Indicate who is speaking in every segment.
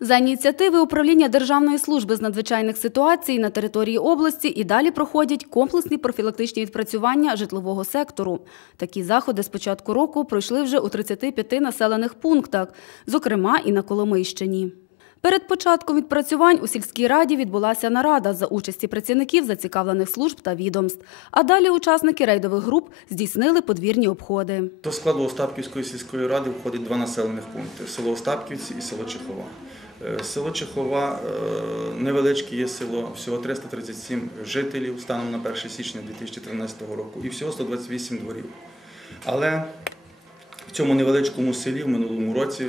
Speaker 1: За ініціативи управління Державної служби з надзвичайних ситуацій на території області і далі проходять комплексні профілактичні відпрацювання житлового сектору. Такі заходи з початку року пройшли вже у 35 населених пунктах, зокрема і на Коломийщині. Перед початком відпрацювань у сільській раді відбулася нарада за участі працівників зацікавлених служб та відомств. А далі учасники рейдових груп здійснили подвірні обходи.
Speaker 2: До складу Остапківської сільської ради входить два населених пункти село Остапківці і село Чехова. Е, Село Чехова е, невеличке є село, всього 337 жителів станом на 1 січня 2013 року і всього 128 дворів. Але в цьому невеличкому селі в минулому році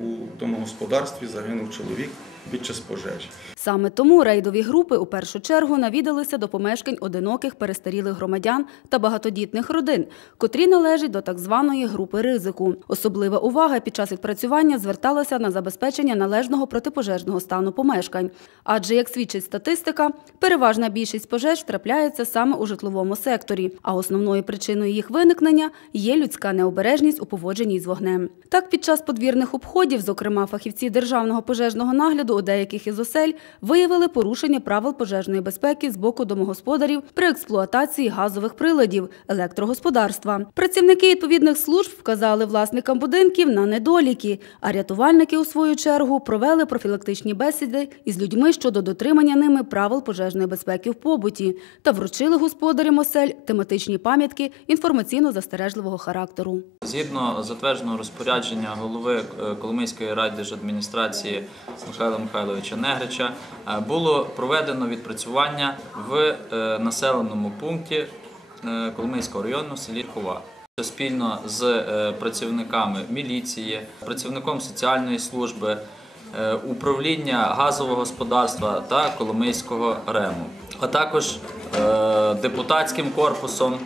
Speaker 2: у у домогосподарстві загинув чоловік під час пожежі.
Speaker 1: Саме тому рейдові групи у першу чергу навідалися до помешкань одиноких перестарілих громадян та багатодітних родин, котрі належать до так званої групи ризику. Особлива увага під час відпрацювання зверталася на забезпечення належного протипожежного стану помешкань. Адже, як свідчить статистика, переважна більшість пожеж трапляється саме у житловому секторі, а основною причиною їх виникнення є людська необережність у поводженні з вогнем. Так, під час подвірних обходів, зокрема фахівці державного пожежного нагляду у деяких із осель, виявили порушення правил пожежної безпеки з боку домогосподарів при експлуатації газових приладів електрогосподарства. Працівники відповідних служб вказали власникам будинків на недоліки, а рятувальники у свою чергу провели профілактичні бесіди із людьми щодо дотримання ними правил пожежної безпеки в побуті та вручили господарям осель тематичні пам'ятки інформаційно-застережливого характеру.
Speaker 3: Згідно затвердженого розпорядження голови е, Коломийської райдержадміністрації Михайла Михайловича Негрича е, було проведено відпрацювання в е, населеному пункті е, Коломийського району в селі Хова. Спільно з працівниками міліції, працівником соціальної служби, управління газового господарства та Коломийського рему, а також депутатським корпусом